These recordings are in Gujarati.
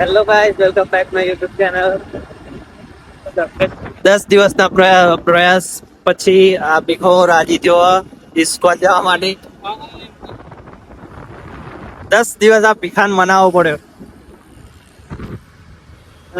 Hello guys, welcome back my YouTube channel. 10 દિવસના પ્રયાસ પછી આ ભીખો રાજી થયો ઇસ્કોન જવા માટે. 10 દિવસ આ ભીખાને મનાવવો પડ્યો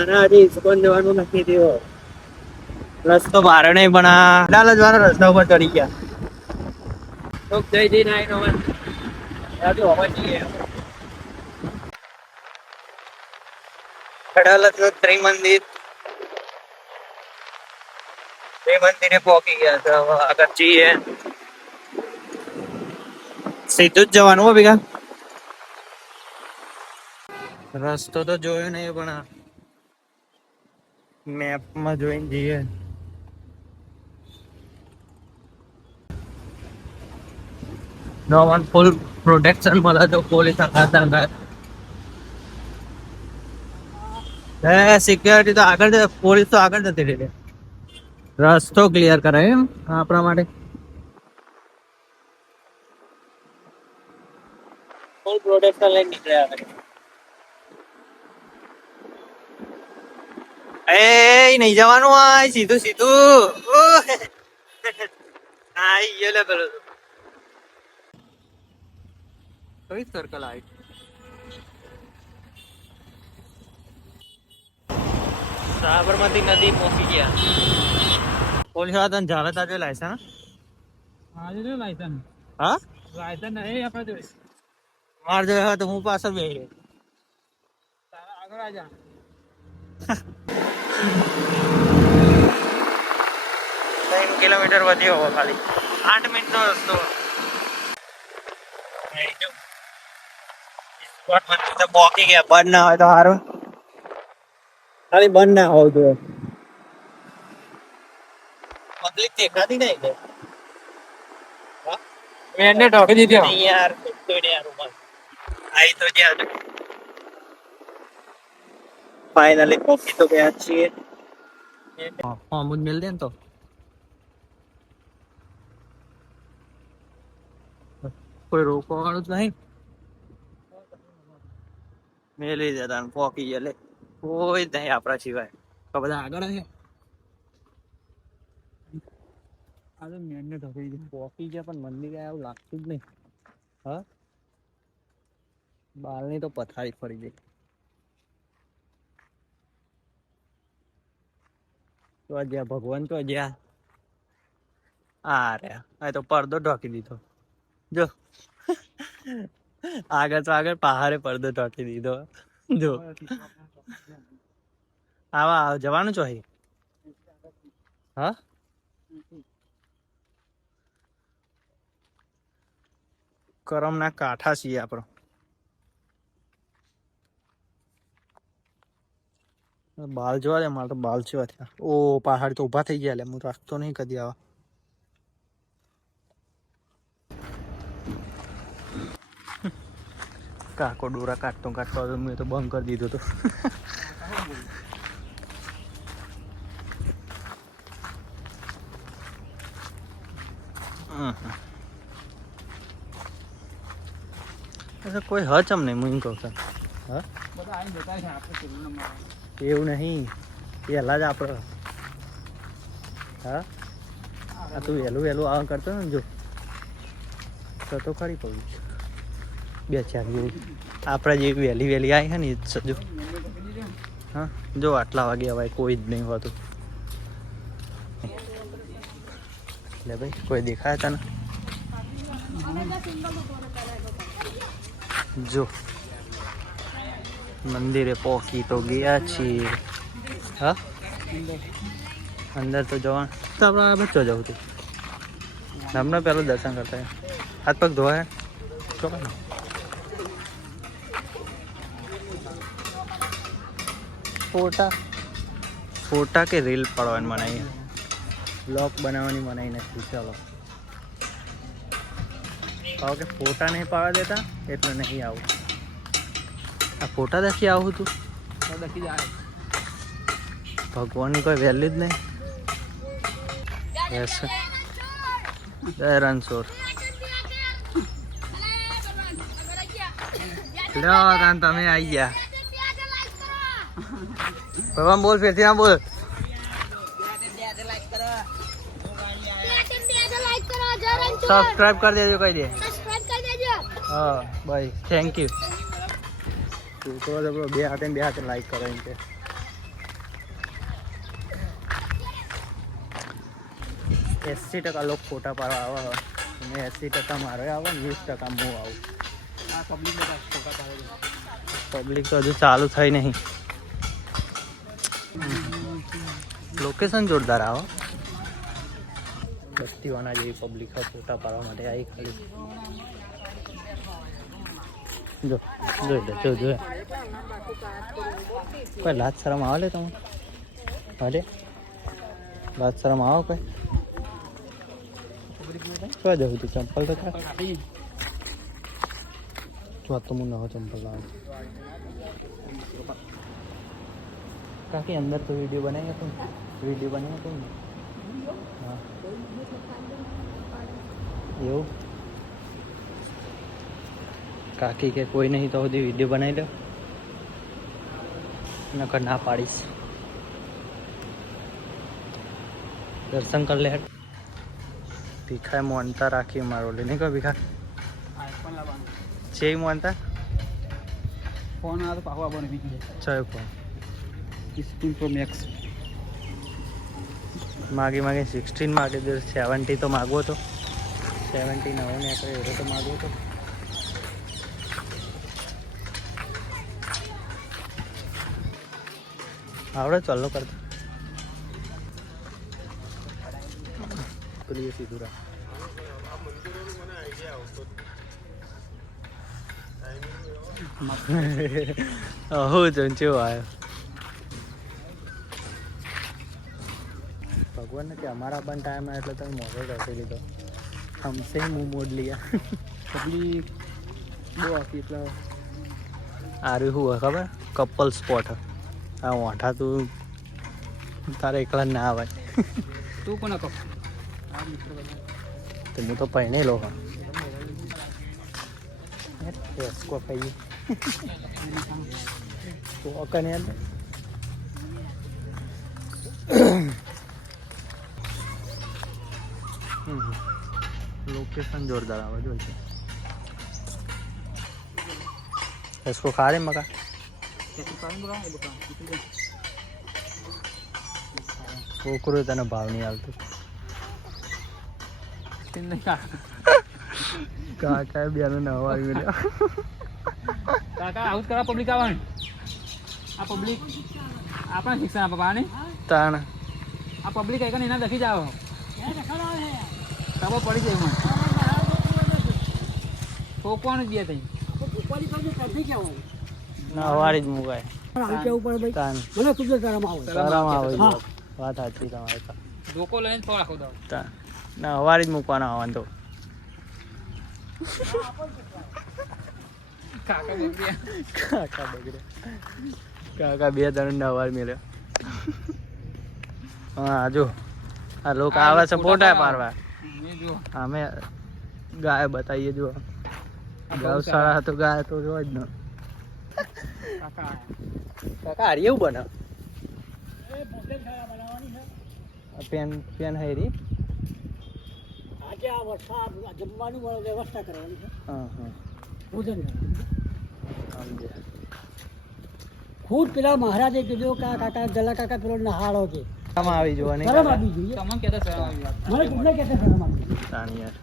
અને હજી ઇસ્કોન જવાનું નક્કી થયો. રસ્તો ભારે નહીં પણ આ ડાલ જવાનો રસ્તા ઉપર ચડી ગયા. તો જય જય નાઈ નો યાદ હોવા જોઈએ. અડાલજનું ત્રિમંદિર મંદિરે પહોંચી ગયા છે. હવે આગળ જઈએ. સીધું જ જવાનું હો ભેગા. રસ્તો તો જોયો નહીં પણ મેપમાં જોઈને જઈએ. નો વન ફૂલ પ્રોટેક્શન મળે તો પોલીસ ખાતા સિક્યોરિટી તો આગળ પોલીસ તો આગળ જતી રહી. રસ્તો ક્લિયર કરે એમ આપણા માટે. ફૂલ પ્રોટેક્શન લઈને નીકળ્યા. એ નહીં જવાનું હોય સીધું સીધું. હા લે પેલો કઈ સર્કલ આવી. સાબરમતી નદી પહોંચી ગયા. પોલીસ વાળા તને જાવે તાજો લાયસન્સ? આજે જો લાયસન્સ. હા લાયસન્સ નહીં આપણે જોઈ. માર જોયો તો હું પાછળ બેહી રહ્યો. તારા આગળ આજા. 3 કિલોમીટર વધ્યો હવે ખાલી 8 મિનિટનો રસ્તો. પહોંચી ગયા. બંધ ના હોય તો સારું. ખાલી બંધ ના હોવું જોઈએ. પબ્લિક દેખાતી નહીં કે મેં ઢોકી દીધી નહીં યાર. તો યાર ઉપર આઈ તો જ્યાં ફાઇનલી પહોંચી તો ગયા છીએ. હા મુझ મિલ દે ને તો કોઈ રોકવા વાળું જ નહીં. મેલી જતા પોકી ગયા. કોઈ જ નહીં આપણા સિવાય. તો બધા આગળ છે. આજે મેને ઢોકી દીધી. પોકી ગયા પણ મંદિર ગયા એવું લાગતું જ નહીં. હા બાલની તો પથારી ફરી ગઈ. તો જ્યાં ભગવાન તો જ્યાં આ રહ્યા. આ તો પડદો ઢોકી દીધો. જો આગળ તો આગળ પહાડે પડદો ઢોકી દીધો. જો આવા જવાનું છો. હા કરમ ના કાંઠા છીએ આપણો. બાલ જોવા દે. મારે તો બાલ છે. ઓ પહાડ તો ઉભા થઈ ગયા. હું રાખતો નહીં કદી આવા. કાકો ડોરા કાઢતો મેં તો બંધ કરી દીધો તો. કોઈ હચમ નહીં. હું કહું છું હા એવું નહીં. પહેલા જ આપડે હા આ તું વહેલું વહેલું આવા કરતો ને જો તો ખરી પડ્યું. 2-4 જેવું આપણે જે વહેલી વહેલી આવી છે ને એ જ જો. હા જો આટલા વાગે હવે કોઈ જ નહીં હોતું. એટલે ભાઈ કોઈ દેખાય તને? જો મંદિરે પહોંચી તો ગયા છીએ. હા અંદર તો જવાનું તો આપણે બચ્ચો જવું હતું. હમણાં પેલું દર્શન કરતા હાથ પગ ધોવાય તો ફોટા કે રીલ પાડવાની મનાઈ. બ્લોગ બનાવવાની મનાઈ નથી. ચાલો કે ફોટા નહીં પાડવા દેતા એટલે નહીં આવું. આ ફોટા દેખી આવું તું દેખી જાય. ભગવાનની કોઈ વેલ્યુ જ નહીં. જય રણછોડ. તમે આવી ગયા. ભગવાન બોલ ફેરથી ના બોલ. સબસ્ક્રાઇબ કરી દેજો કહી દે. હા ભાઈ થેન્ક યુ. છોકરો તો બે હાથે લાઈક કરો એમ કે. 80% લોકો ફોટા પાડવા આવે અને 80% મારે આવે ને 20% હું આવું. પબ્લિક તો હજુ ચાલુ થઈ નહીં. લોકેશન જોરદાર આવો. બસ્તીવાના જેવી પબ્લિક ફોટા પાડવા માટે આવી ખાલી. જો કોઈ લાજ શરમ આવે લે તમે? અરે લાજ શરમ આવો કોઈ? શું જવું તું? ચંપલ તો તો હું નવો ચંપલ લાવું. કાકી અંદર તો વિડીયો બનાવી હતો ને? વિડીયો બનાવ્યો હતો ને? હા એવું કાકી કે કોઈ નહીં તો સુધી વિડીયો બનાવી લો. નકર ના પાડીશ. દર્શન કર લે. ભીખાએ મોનતા રાખી મારો લે નહીં કહો ભીખા છે મોનતા ફોન આ તો પાહવા બને બીજી છે ફોન 16 Pro Max માગી 16 માગે 70 તો માગવો તો 70 નવો ને આપણે એવો તો માગવો તો. આવડે ચાલો કરતો પેલી સીધું રાખ. હું ચંચો આવ્યો. ભગવાન કે અમારા પણ ટાઈમ એટલે તમે મોડો રાખી લીધો. હમસે મું મોડ લિયા. પબ્લિક બહુ હતી એટલે આર્યું શું હોય ખબર? Couple spot. આ ઓઠા તું તારે એકલા ના આવાય. તું કોને કહો આ મિત્ર તો હું તો પહેને લો એસકો ખાઈ તો અકને लोकेशन जोरदार आवाज हो છે. इसको खा रहे मका છોકરો તને ભાવ નહીં આવતો. કાકા બેનો નવા આવી ગયો. કાકા આવું જ કરા પબ્લિક આવવાનું. આ પબ્લિક આપણા શિક્ષણ આપવા પાને તાણ આ પબ્લિક એક એના દેખી જાવ ખબર પડી જાય મને ઠોકવાનું જ દે તઈ ના અવાડી જ મુકાય. તાણ શરમ આવે છે. વાત સાચી તમારે. ધોકો લઈને થોડા રાખો દો તાણ ના અવાડી જ મૂકવાનો આવવાનું તો. કાકા બગડ્યા કાકા બે ત્રણ અવાજ મેળ્યો. હા જો આ લોકો આવે છે ફોટા પાડવા. જો અમે ગાય બતાવીએ. જો ગૌશાળા તો ગાય તો જો જ ન. કાકા કાકા હારી એવું બને પેન પેન હેરી. જમવાની વ્યવસ્થા કરવાની છે. હા હા ભોજન સમજ્યા. ખુદ પેલા મહારાજે કીધું કે કાકા જલા કાકા પેલો નહાળો છે. શરમ આવી જોવાની. શરમ આવી જોઈએ. તમને કહેતા શરમ આવી મને તમને કહેતા શરમ આવી તાણી યાર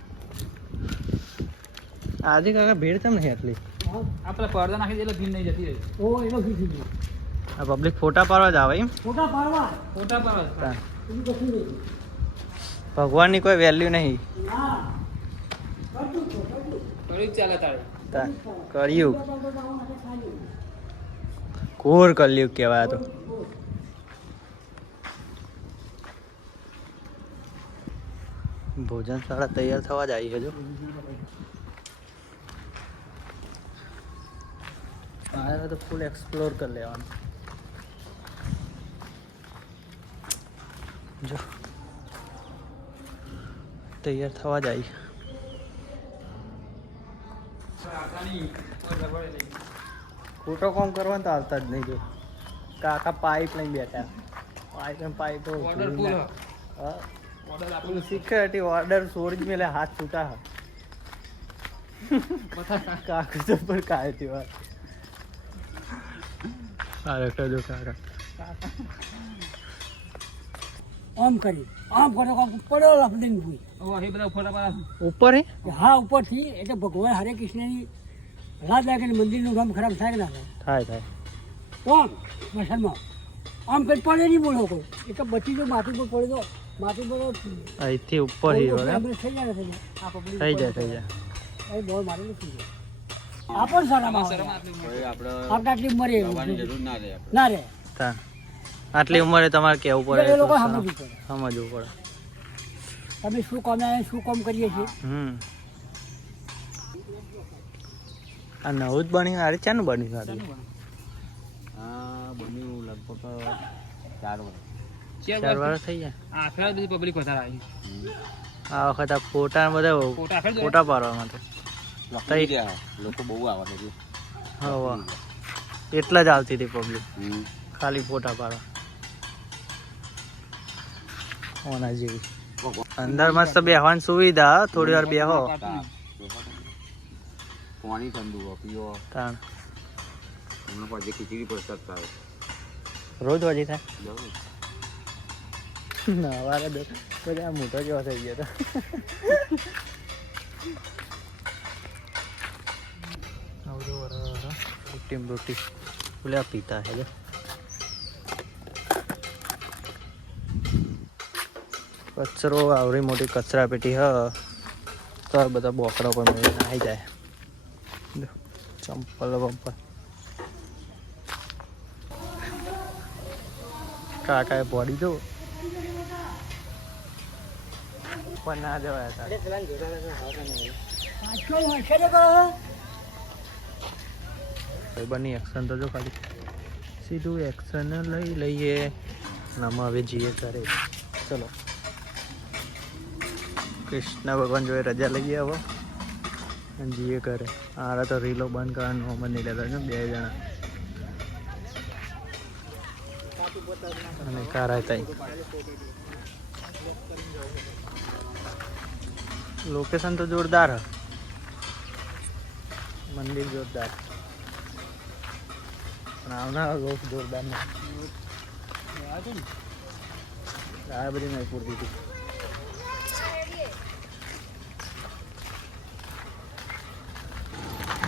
આજે કાકા ભીડ કેમ નહીં આટલી? આપણે પડદા નાખી દે એટલે ભીડ નહીં જતી રહી. ઓ એનો ભીડ થઈ આ પબ્લિક ફોટા પાડવા જ આવે એમ? ફોટા પાડવા ભગવાનની કોઈ વેલ્યુ નહીં. ચાલે તારે કળિયુગ ઘોર કળિયુગ કહેવાય તો. ભોજનશાળા તૈયાર થવા જ આવી છે. જો આ તો ફૂલ એક્સપ્લોર કરી લેવાનું. જો તૈયાર થવા જ આવી. ખોટો કામ કરવાનું તો આવતા જ નહીં. જો કાકા પાઇપ લઈને બેઠા પાઇપ ઓર્ડર ફૂલ હા ઓર્ડર આપો તું સિક્યોરિટી ઓર્ડર છોડી મેલે હાથ છૂટા બતા કાકુ તો પર કાય હતી વાત અરે કદો કાકા આમ કરી આમ કરો કામ પડો લપડીને ભૂઈ ઓ હે બધા ફોટા પાડા ઉપર હે હા ઉપરથી એટલે ભગવાન હરે કૃષ્ણની રાત લાગે એટલે મંદિરનું કામ ખરાબ થાય કે ના થાય થાય આમ મસલમાં આમ કંઈ પડે નહીં બોલો કોઈ એ તો બચી જો માથું પર પડે તો માથું પર અહીંથી ઉપર હી થઈ વળે જાય ને આ પબ્લિક થઈ જાય અહીં બોલ મારેલું થઈ જાય આ પણ સારામાં આવે. આપણે આટલી ઉંમરે ના રહે તા આટલી ઉંમરે તમારે કેવું પડે એ લોકો તો સમજવું પડે સમજવું પડે તમે શું કામ આવ્યા શું કામ કરીએ છીએ આ નવું જ બન્યું અરે ચાનું બન્યું સારું ચાર વાર થઈ જાય આખરે બધી પબ્લિક વધારે આવી આ વખત આ ફોટા બધા ફોટા આખરે ફોટા પાડવા માટે લોકો બહુ આવે છે હા એટલા જ આવતી હતી પબ્લિક ખાલી ફોટા પાડવા ઓના જેવી અંદર મસ્ત બેહવાની સુવિધા થોડી વાર બેહો પાણી ઠંડુ પીવો તાણ એના પછી ખીચડી પ્રસાદ થાય રોજ વાજી થાય ના વારે બધા મોટો જેવો થઈ ગયો હતો રોટી રોટી બોલ્યા પીતા હે જો કચરો આવડી મોટી કચરા પેટી હ તો આ બધા બોકડા પર આવી જાય જો, ચંપલ બંપલ કાકાએ પોડી દો પણ ના જવાય બની એક્શન તો જો ખાલી સીધું એક્શન લઈ લઈએ આમાં હવે જઈએ કરે ચલો કૃષ્ણ ભગવાન જોડે રજા લઈએ હવે અને જઈએ કરે આરા તો રીલો બંધ કરવાનું અમર નહીં લેતા છે 2 જણા અને કારા થાય લોકેશન તો જોરદાર હ મંદિર જોરદાર પણ આવનારા લોક જોરદાર ને આ બધી નહીં પૂરતી હતી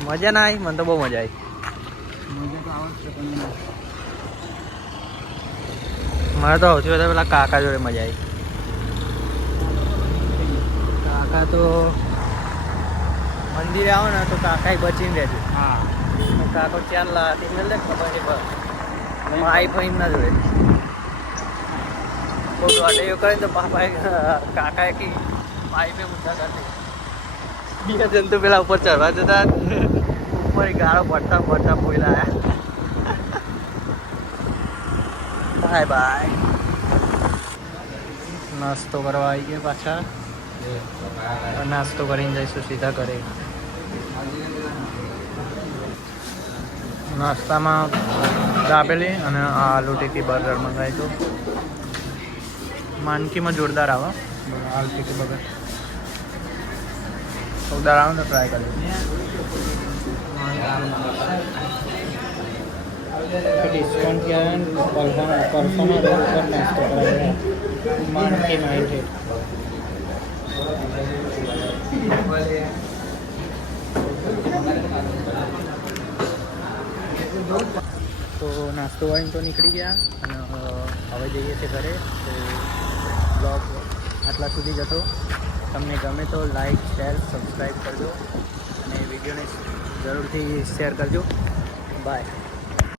મજા ના આવી મને તો બહુ મજા આવી મારે તો સૌથી વધારે પેલા કાકા જોડે મજા આવી કાકા તો મંદિરે આવો ને તો કાકા બચીને રહેજો હા કાકો ચાર લાતી મેળ દે ખબર નહીં બસ આઈ ફાઈન ના જોડે બહુ અડેયો કરે તો પાપાએ કાકાએ કી પાઇપે ઊંધા કરી બીજા જંતુ પેલા ઉપર ચડવા જતા ઉપર ગાળો પડતા પડતા પોયલા આવ્યા બાય બાય નાસ્તો કરવા આવી ગયા પાછા નાસ્તો કરીને જઈશું સીધા ઘરે નાસ્તામાં દાબેલી અને આલુ ટીકી બર્ગર મંગાવી તો માનકીમાં જોરદાર આવે આલુ ટીકી બર્ગર જોરદાર આવે તો ટ્રાય કરી ડિસ્કાઉન્ટ ક્યાં પરફોના રોડ પર નાસ્તો કરાવે માનકી 98 તો નાસ્તો વાળીને તો નીકળી ગયા અને હવે જઈએ છીએ ઘરે તો બ્લોગ આટલા સુધી જતો તમને ગમે તો લાઈક શેર સબસ્ક્રાઈબ કરજો અને વિડીયોને જરૂરથી શેર કરજો બાય